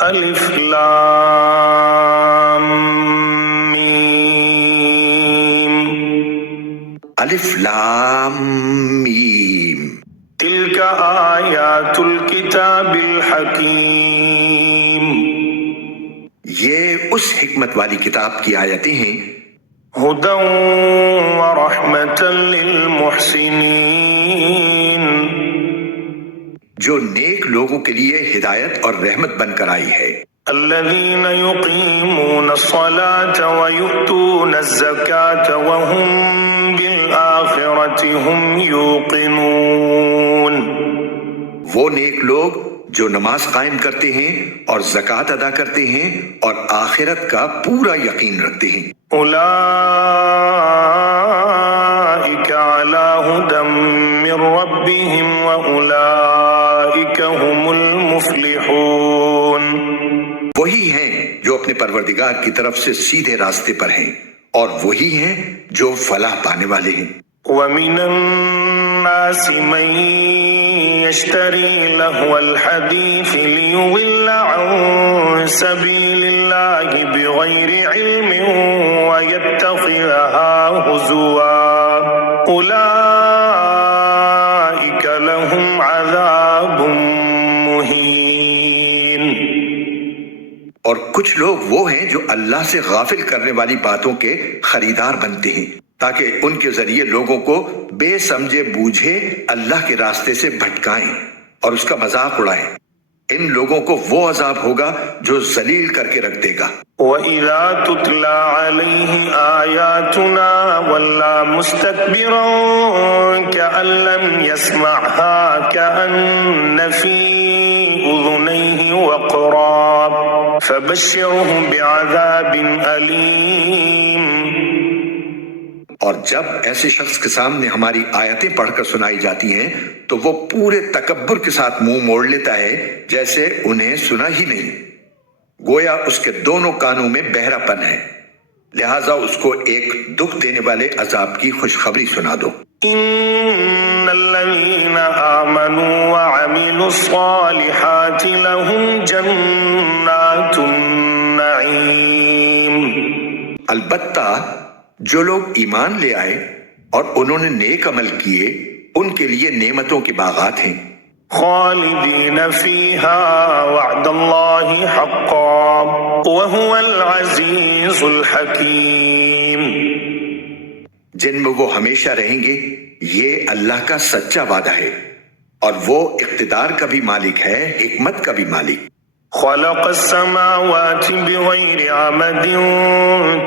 الف لام میم الف لام میم تلک آیات الکتاب الحکیم یہ اس حکمت والی کتاب کی آیتیں ہیں ہدی ورحمۃ للمحسنین جو نیک لوگوں کے لیے ہدایت اور رحمت بن کر آئی ہے الذین یقیمون الصلاة ویؤتون الزکاة وهم بالآخرة هم یوقنون وہ نیک لوگ جو نماز قائم کرتے ہیں اور زکوٰۃ ادا کرتے ہیں اور آخرت کا پورا یقین رکھتے ہیں اولئک علی ھدی من ربہم واولئک هم المفلحون وہی ہیں جو اپنے پروردگار کی طرف سے سیدھے راستے پر ہیں اور وہی ہیں جو فلاح پانے والے ہیں ومن الناس من يشتري لهو الحديث ليضل عن سبيل الله بغير علم ويتخذها هزوا أولئك لهم عذاب مهين اور کچھ لوگ وہ ہیں جو اللہ سے غافل کرنے والی باتوں کے خریدار بنتے ہیں تاکہ ان کے ذریعے لوگوں کو بے سمجھے بوجھے اللہ کے راستے سے بھٹکائیں اور اس کا مذاق اڑائیں ان لوگوں کو وہ عذاب ہوگا جو ذلیل کر کے رکھ دے گا وَإِذَا تُتْلَى عَلَيْهِ آيَاتُنَا وَلَّى مُسْتَكْبِرًا كَأَن لَّمْ يَسْمَعْهَا كَأَنَّ فِي أُذُنَيْهِ وَقْرًا فَبَشِّرْهُ بِعَذَابٍ أَلِيمٍ اور جب ایسے شخص کے سامنے ہماری آیتیں پڑھ کر سنائی جاتی ہیں تو وہ پورے تکبر کے ساتھ منہ موڑ لیتا ہے جیسے انہیں سنا ہی نہیں گویا اس کے دونوں کانوں میں بہرا پن ہے لہٰذا اس کو ایک دکھ دینے والے عذاب کی خوشخبری سنا دو ان الذين آمنوا وعملوا الصالحات لهم جنات النعيم البتہ جو لوگ ایمان لے آئے اور انہوں نے نیک عمل کیے ان کے لیے نعمتوں کے باغات ہیں خالدین فیہا وعد اللہ حقا وهو العزیز الحکیم جن میں وہ ہمیشہ رہیں گے یہ اللہ کا سچا وعدہ ہے اور وہ اقتدار کا بھی مالک ہے حکمت کا بھی مالک خلق السماوات بغير عمد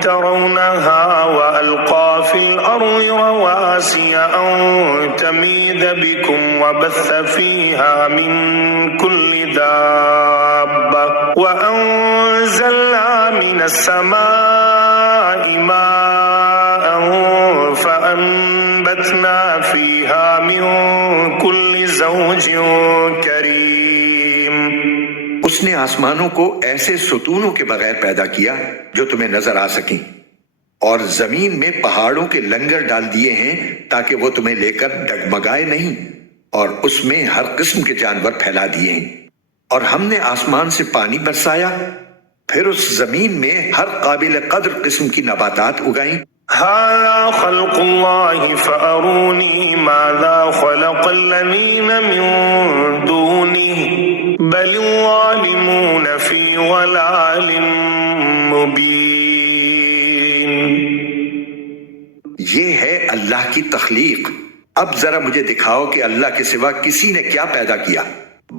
ترونها وألقى في الأرض رواسي أن تميد بكم وبث فيها من كل دابة وأنزلنا من السماء ماء فأنبتنا فيها من كل زوج كريم اس نے آسمانوں کو ایسے ستونوں کے بغیر پیدا کیا جو تمہیں نظر آ سکیں اور زمین میں پہاڑوں کے لنگر ڈال دیے ہیں تاکہ وہ تمہیں لے کر ڈگمگائے نہیں اور اس میں ہر قسم کے جانور پھیلا دیے ہیں اور ہم نے آسمان سے پانی برسایا پھر اس زمین میں ہر قابل قدر قسم کی نباتات اگائیں هذا خلق الله فأروني ماذا خلق الذين من دونه بل الظالمون في ضلال مبين یہ ہے اللہ کی تخلیق اب ذرا مجھے دکھاؤ کہ اللہ کے سوا کسی نے کیا پیدا کیا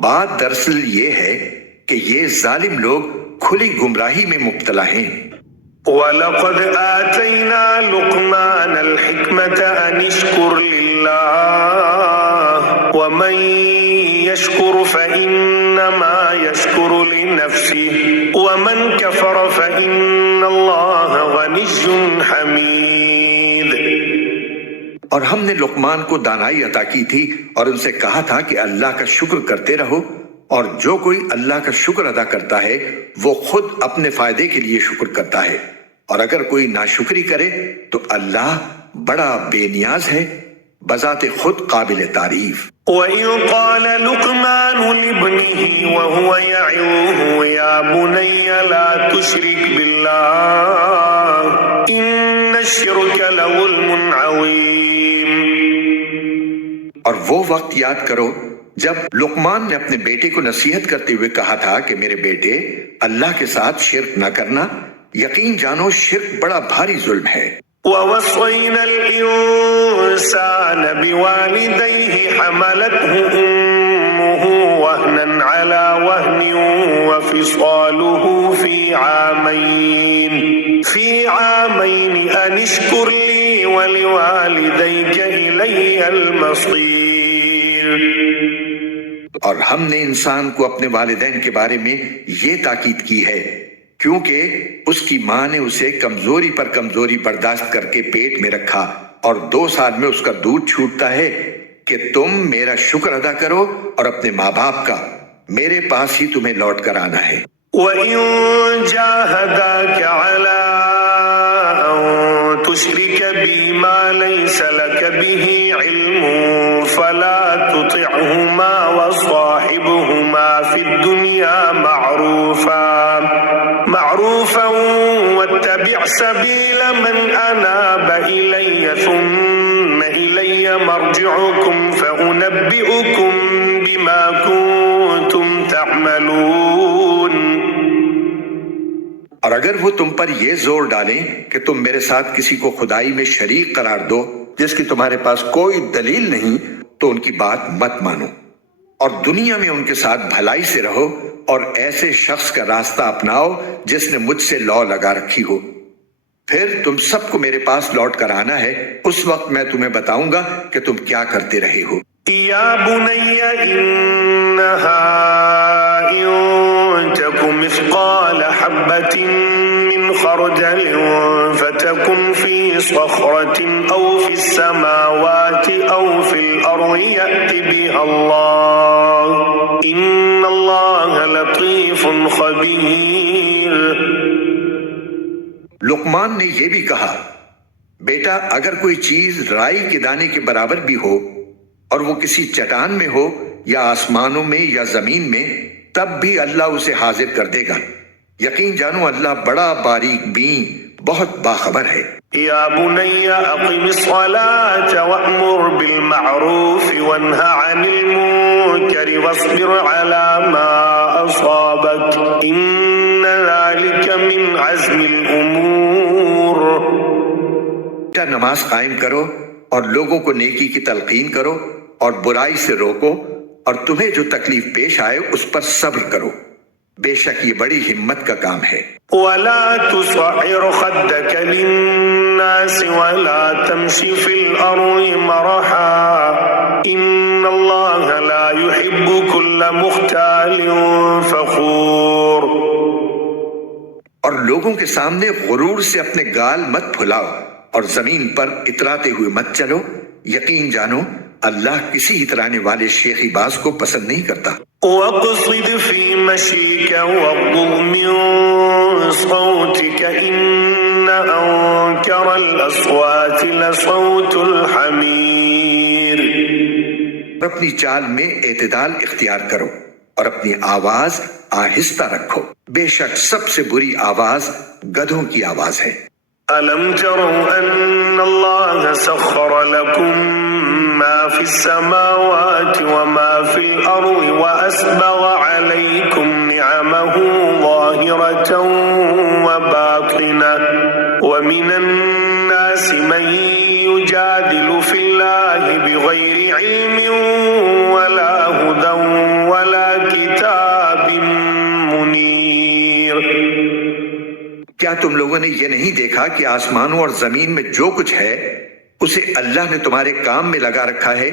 بات دراصل یہ ہے کہ یہ ظالم لوگ کھلی گمراہی میں مبتلا ہیں وَلَقَدْ آتَيْنَا لُقْمَانَ الْحِكْمَةَ أَنِ اشْكُرْ لِلَّهِ وَمَنْ يَشْكُرْ فَإِنَّمَا يَشْكُرُ لِنَفْسِهِ وَمَنْ كَفَرَ فَإِنَّ اللَّهَ غَنِيٌّ حَمِيدٌ اور ہم نے لقمان کو دانائی عطا کی تھی اور ان سے کہا تھا کہ اللہ کا شکر کرتے رہو اور جو کوئی اللہ کا شکر ادا کرتا ہے وہ خود اپنے فائدے کے لیے شکر کرتا ہے اور اگر کوئی ناشکری کرے تو اللہ بڑا بے نیاز ہے بذات خود قابل تعریف وَإِذْ قَالَ لُقْمَانُ لِابْنِهِ وَهُوَ يَعِظُهُ يَا تشرك بالله إن الشرك لظلم عظيم. اور وہ وقت یاد کرو جب لقمان نے اپنے بیٹے کو نصیحت کرتے ہوئے کہا تھا کہ میرے بیٹے اللہ کے ساتھ شرک نہ کرنا، یقین جانو شرک بڑا بھاری ظلم ہے. ووصينا الإنسان بوالديه حملته أمه وهنا على وهن وفصاله في عامين أن اشكر لي ولوالديك إلي المصير. اور ہم نے انسان کو اپنے والدین کے بارے میں یہ تاکید کی ہے کیونکہ اس کی ماں نے اسے کمزوری پر کمزوری برداشت کر کے پیٹ میں رکھا، اور 2 سال میں اس کا دودھ چھوٹتا ہے کہ تم میرا شکر ادا کرو اور اپنے ماں باپ کا، میرے پاس ہی تمہیں لوٹ کر آنا ہے. وَإِن جَاهَدَاكَ عَلَىٰ أَن تُشْرِكَ بِي مَا لَيْسَ لَكَ بِهِ عِلْمٌ فَلَا تُطِعْهُمَا وَصَاحِبْهُمَا فِي الدُّنْيَا معروفا واتبع سبيل من أناب إلي ثم إلي مرجعكم فأنبئكم بما كنتم تعملون. اور اگر وہ تم پر یہ زور ڈالیں کہ تم میرے ساتھ کسی کو خدائی میں شریک قرار دو جس کی تمہارے پاس کوئی دلیل نہیں، تو ان کی بات مت مانو، اور دنیا میں ان کے ساتھ بھلائی سے رہو، اور ایسے شخص کا راستہ اپناؤ جس نے مجھ سے لو لگا رکھی ہو. پھر تم سب کو میرے پاس لوٹ کر آنا ہے، اس وقت میں تمہیں بتاؤں گا کہ تم کیا کرتے رہے ہو. یا بنی انہا ان تک مثقال حبة من خردل فتكن في صخرة او في السماوات او في الارض يأت بها الله ان اللہ لطیف خبیر. لقمان نے یہ بھی کہا، بیٹا اگر کوئی چیز رائی کے دانے کے برابر بھی ہو اور وہ کسی چٹان میں ہو یا آسمانوں میں یا زمین میں، تب بھی اللہ اسے حاضر کر دے گا. یقین جانو اللہ بڑا باریک بین، بہت باخبر ہے. یا بنی اقم الصلاة وأمر بالمعروف وانہ عن المنکر واصبر على ما أصابك ان ذلك من عزم الامور. نماز قائم کرو اور لوگوں کو نیکی کی تلقین کرو اور برائی سے روکو، اور تمہیں جو تکلیف پیش آئے اس پر صبر کرو، بے شک یہ بڑی ہمت کا کام ہے. ولا تصعر خدك للناس ولا تمشي في الأرض مرحا إن الله لا يحب كل مختال فخور. اور لوگوں کے سامنے غرور سے اپنے گال مت پھلاؤ اور زمین پر اتراتے ہوئے مت چلو، یقین جانو اللہ کسی اترانے والے شیخی باز کو پسند نہیں کرتا. وَاقْصِدْ فِي مَشِيكَ وَاغْضُضْ مِنْ صَوْتِكَ إِنَّ أَنْكَرَ الْأَصْوَاتِ لَصَوْتُ الْحَمِيرِ. اپنی چال میں اعتدال اختیار کرو اور اپنی آواز آہستہ رکھو، بے شک سب سے بری آواز گدھوں کی آواز ہے. أَلَمْ تَرَوْا أَنَّ اللَّهَ سَخَّرَ لَكُم مَّا فِي السَّمَاوَاتِ وَمَا فِي الْأَرْضِ وَأَسْبَغَ عَلَيْكُمْ نِعَمَهُ ظَاهِرَةً وَبَاطِنَةً وَمِنَ النَّاسِ مَن يُجَادِلُ فِي اللَّهِ بِغَيْرِ عِلْمٍ وَلَا هُدًى وَلَا كِتَابٍ مُنِيرٍ. کیا تم لوگوں نے یہ نہیں دیکھا کہ آسمانوں اور زمین میں جو کچھ ہے اسے اللہ نے تمہارے کام میں لگا رکھا ہے،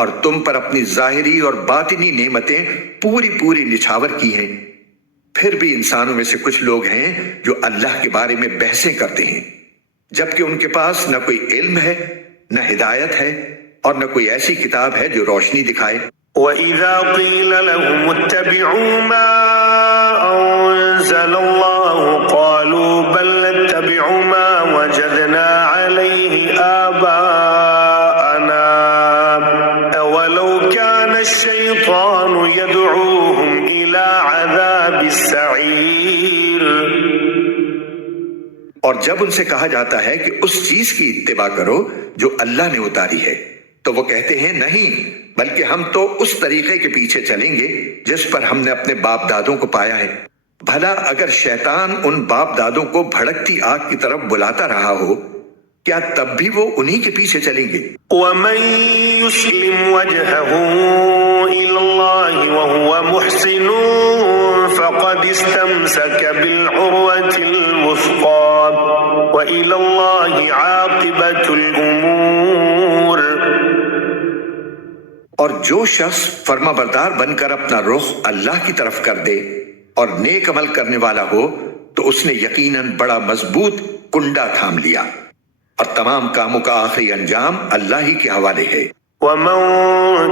اور تم پر اپنی ظاہری اور باطنی نعمتیں پوری پوری نچھاور کی ہیں. پھر بھی انسانوں میں سے کچھ لوگ ہیں جو اللہ کے بارے میں بحثیں کرتے ہیں جبکہ ان کے پاس نہ کوئی علم ہے، نہ ہدایت ہے، اور نہ کوئی ایسی کتاب ہے جو روشنی دکھائے. وَإِذَا قِيلَ لَهُمُ اتَّبِعُوا مَا أَنزَلَ اللَّهُ قَالُوا بَلْ نَتَّبِعُ مَا وَجَدْنَا عَلَيْهِ آبَاءَنَا أَوَلَوْ كَانَ الشَّيْطَانُ يَدْعُوهُمْ إِلَى عَذَابِ السَّعِيرِ. السعير. اور جب ان سے کہا جاتا ہے کہ اس چیز کی اتباع کرو جو اللہ نے اتاری ہے تو وہ کہتے ہیں نہیں، بلکہ ہم تو اس طریقے کے پیچھے چلیں گے جس پر ہم نے اپنے باپ دادوں کو پایا ہے. بھلا اگر شیطان ان باپ دادوں کو بھڑکتی آگ کی طرف بلاتا رہا ہو، کیا تب بھی وہ انہی کے پیچھے چلیں گے؟ ومن يسلم وجهه إلى الله وهو محسن فقد استمسك بالعروة الوثقى وإلى الله عاقبة الأمور. اور جو شخص فرما بردار بن کر اپنا رخ اللہ کی طرف کر دے اور نیک عمل کرنے والا ہو تو اس نے یقیناً بڑا مضبوط کنڈا تھام لیا، اور تمام کاموں کا آخری انجام اللہ ہی کے حوالے ہے. ومن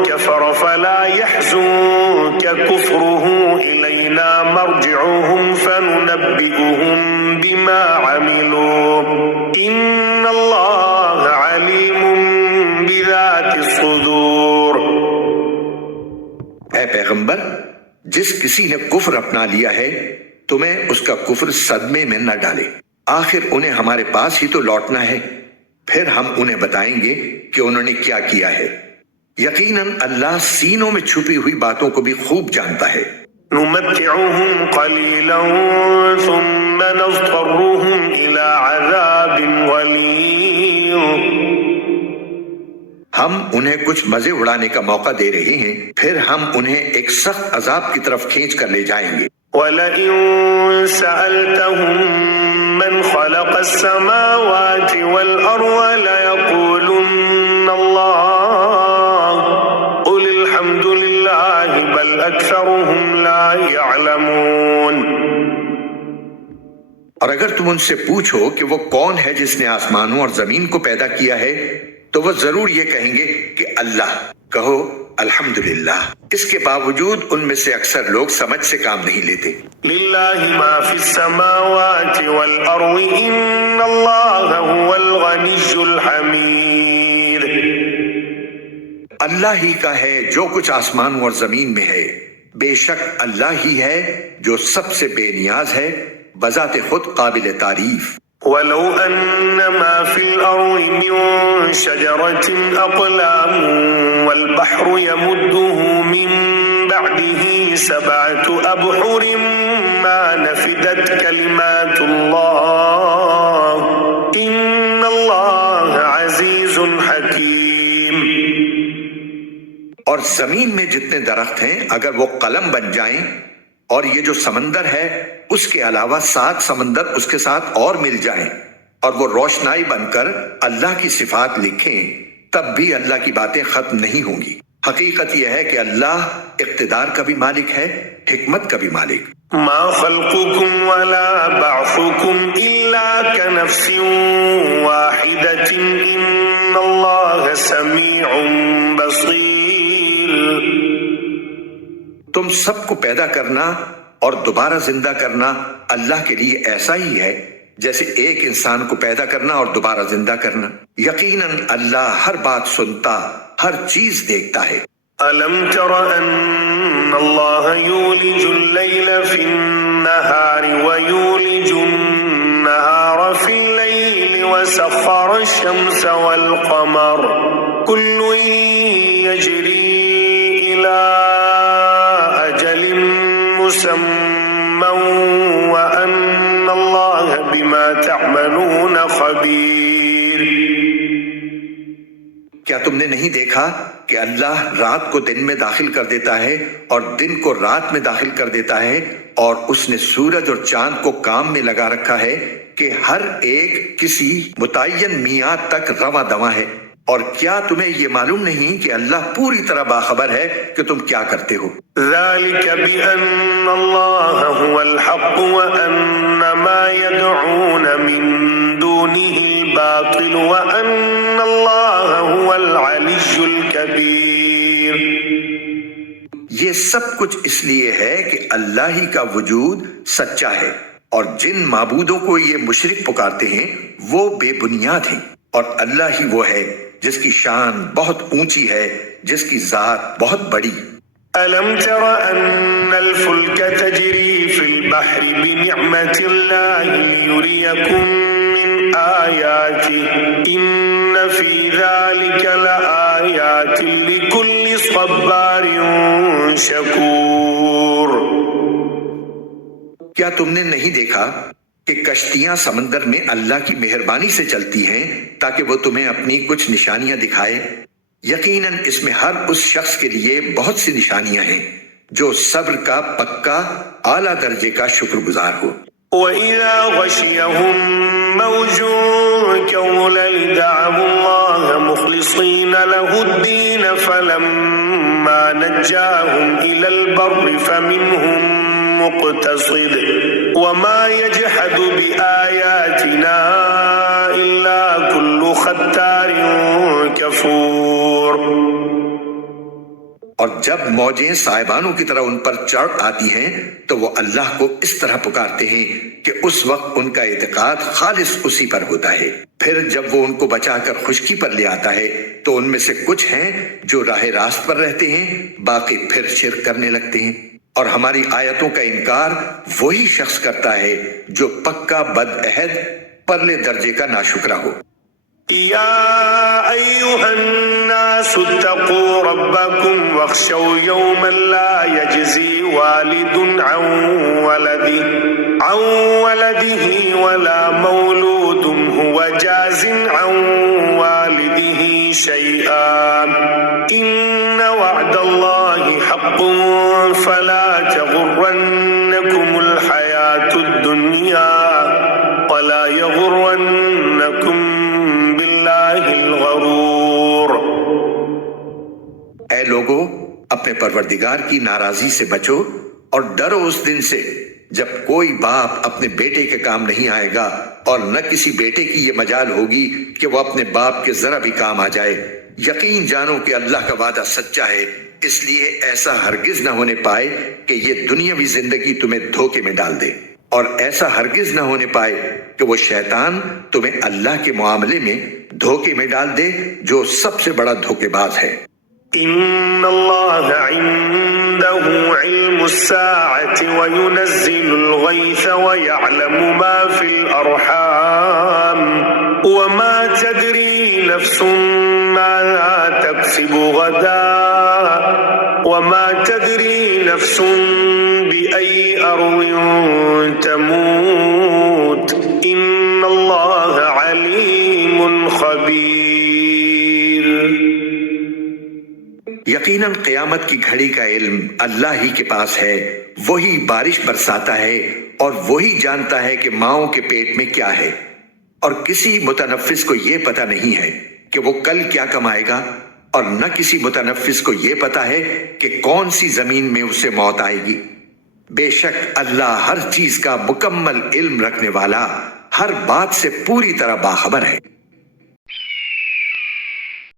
كفر فلا يحزنك كفره إلينا مرجعهم فننبئهم بما عملوا إن الله عليم بذات الصدور. اے پیغمبر، جس کسی نے کفر اپنا لیا ہے تمہیں اس کا کفر صدمے میں نہ ڈالے، آخر انہیں ہمارے پاس ہی تو لوٹنا ہے، پھر ہم انہیں بتائیں گے کہ انہوں نے کیا کیا ہے. یقیناً اللہ سینوں میں چھپی ہوئی باتوں کو بھی خوب جانتا ہے. نمتعهم قليلا ثم نضطرهم إلى عذاب غليظ. ہم انہیں کچھ مزے اڑانے کا موقع دے رہے ہیں، پھر ہم انہیں ایک سخت عذاب کی طرف کھینچ کر لے جائیں گے. وَلَئِن سَأَلْتَهُم مَّنْ خَلَقَ السَّمَاوَاتِ وَالْأَرْضَ لَيَقُولُنَّ اللَّهُ قُلِ الْحَمْدُ لِلَّهِ بَلْ أَكْثَرُهُمْ لَا يَعْلَمُونَ. اور اگر تم ان سے پوچھو کہ وہ کون ہے جس نے آسمانوں اور زمین کو پیدا کیا ہے تو وہ ضرور یہ کہیں گے کہ اللہ. کہو الحمدللہ، اس کے باوجود ان میں سے اکثر لوگ سمجھ سے کام نہیں لیتے. لِلَّهِ مَا فِي السَّمَاوَاتِ وَالْأَرْضِ إِنَّ اللَّهَ هُوَ الْغَنِيُّ الْحَمِيدُ. اللہ ہی کا ہے جو کچھ آسمانوں اور زمین میں ہے، بے شک اللہ ہی ہے جو سب سے بے نیاز ہے، بذات خود قابل تعریف. وَلَوْ أَنَّ مَا فِي الْأَرْضِ مِن شَجَرَةٍ أَقْلَامٌ وَالْبَحْرُ يَمُدُّهُ مِن بَعْدِهِ سَبْعَةُ أَبْحُرٍ مَا نَفِدَتْ كَلِمَاتُ اللَّهِ إِنَّ اللَّهَ عَزِيزٌ حَكِيمٌ. اور زمین میں جتنے درخت ہیں اگر وہ قلم بن جائیں، اور یہ جو سمندر ہے اس کے علاوہ 7 سمندر اس کے ساتھ اور مل جائیں اور وہ روشنائی بن کر اللہ کی صفات لکھیں، تب بھی اللہ کی باتیں ختم نہیں ہوں گی. حقیقت یہ ہے کہ اللہ اقتدار کا بھی مالک ہے، حکمت کا بھی مالک. ما خلقكم ولا بعثكم إلا كنفس واحدة إن الله سميع بصير. تم سب کو پیدا کرنا اور دوبارہ زندہ کرنا اللہ کے لیے ایسا ہی ہے جیسے ایک انسان کو پیدا کرنا اور دوبارہ زندہ کرنا. یقیناً اللہ ہر بات سنتا، ہر چیز دیکھتا ہے. ألم تر أن الله يولج الليل في النهار ويولج النهار في الليل وسخر الشمس والقمر كل يجري إلى أجل مسمى وأن الله بما تعملون خبير. کیا تم نے نہیں دیکھا کہ اللہ رات کو دن میں داخل کر دیتا ہے اور دن کو رات میں داخل کر دیتا ہے، اور اس نے سورج اور چاند کو کام میں لگا رکھا ہے کہ ہر ایک کسی متعین میعاد تک رواں دواں ہے. اور کیا تمہیں یہ معلوم نہیں کہ اللہ پوری طرح باخبر ہے کہ تم کیا کرتے ہو؟ ذلك بأن الله هو الحق وأن ما يدعون من دونه الباطل وأن الله هو العلي الكبير. یہ سب کچھ اس لیے ہے کہ اللہ ہی کا وجود سچا ہے، اور جن معبودوں کو یہ مشرک پکارتے ہیں وہ بے بنیاد ہیں، اور اللہ ہی وہ ہے جس کی شان بہت اونچی ہے، جس کی ذات بہت بڑی. ألم تر أن الفلك تجري في البحر بنعمة الله ليريكم من آياته إن في ذلك لآيات لكل صبار شكور. کیا تم نے نہیں دیکھا کہ کشتیاں سمندر میں اللہ کی مہربانی سے چلتی ہیں تاکہ وہ تمہیں اپنی کچھ نشانیاں دکھائے؟ یقیناً اس میں ہر اس شخص کے لیے بہت سی نشانیاں ہیں جو صبر کا پکا اعلیٰ درجے کا شکر گزار ہو. وَإِذَا غَشِيَهُم مَّوْجٌ كَالظُّلَلِ دَعَوُا اللَّهَ مُخْلِصِينَ لَهُ الدِّينَ فَلَمَّا نَجَّاهُمْ إِلَى الْبَرِّ فَمِنْهُم مُقْتَصِدٌ وَمَا يَجْحَدُ بِآيَاتِنَا إِلَّا كُلُّ خَتَّارٍ كَفُورٍ. اور جب موجیں سائبانوں کی طرح ان پر چڑھ آتی ہیں تو وہ اللہ کو اس طرح پکارتے ہیں کہ اس وقت ان کا اعتقاد خالص اسی پر ہوتا ہے. پھر جب وہ ان کو بچا کر خشکی پر لے آتا ہے تو ان میں سے کچھ ہیں جو راہ راست پر رہتے ہیں، باقی پھر شرک کرنے لگتے ہیں. اور ہماری آیتوں کا انکار وہی شخص کرتا ہے جو پکا بد عہد پرلے درجے کا ناشکرا ہو. يا أيها الناس اتقوا ربكم واخشوا يوما لا يجزي والد عن ولده ولا مولود هو جاز عن والده شيئا إن وعد الله حق فلا تغرنكم الحياة الدنيا ولا يغرنكم اے لوگو، اپنے پروردگار کی ناراضی سے بچو اور ڈرو اس دن سے جب کوئی باپ اپنے بیٹے کے کام نہیں آئے گا اور نہ کسی بیٹے کی یہ مجال ہوگی کہ وہ اپنے باپ کے ذرا بھی کام آ جائے. یقین جانو کہ اللہ کا وعدہ سچا ہے، اس لیے ایسا ہرگز نہ ہونے پائے کہ یہ دنیاوی زندگی تمہیں دھوکے میں ڈال دے، اور ایسا ہرگز نہ ہونے پائے کہ وہ شیطان تمہیں اللہ کے معاملے میں دھوکے میں ڈال دے جو سب سے بڑا دھوکے باز ہے. ان اللہ عنده علم الساعة وينزل الغيث ويعلم ما في الارحام وما تدري نفس ماذا تكسب غدا وما تدري نفس بأي أرض تموت ان اللہ علیم خبیر. یقیناً قیامت کی گھڑی کا علم اللہ ہی کے پاس ہے، وہی بارش برساتا ہے اور وہی جانتا ہے کہ ماؤں کے پیٹ میں کیا ہے، اور کسی متنفس کو یہ پتہ نہیں ہے کہ وہ کل کیا کمائے گا، اور نہ کسی متنفس کو یہ پتہ ہے کہ کون سی زمین میں اسے موت آئے گی. بے شک اللہ ہر چیز کا مکمل علم رکھنے والا، ہر بات سے پوری طرح باخبر ہے.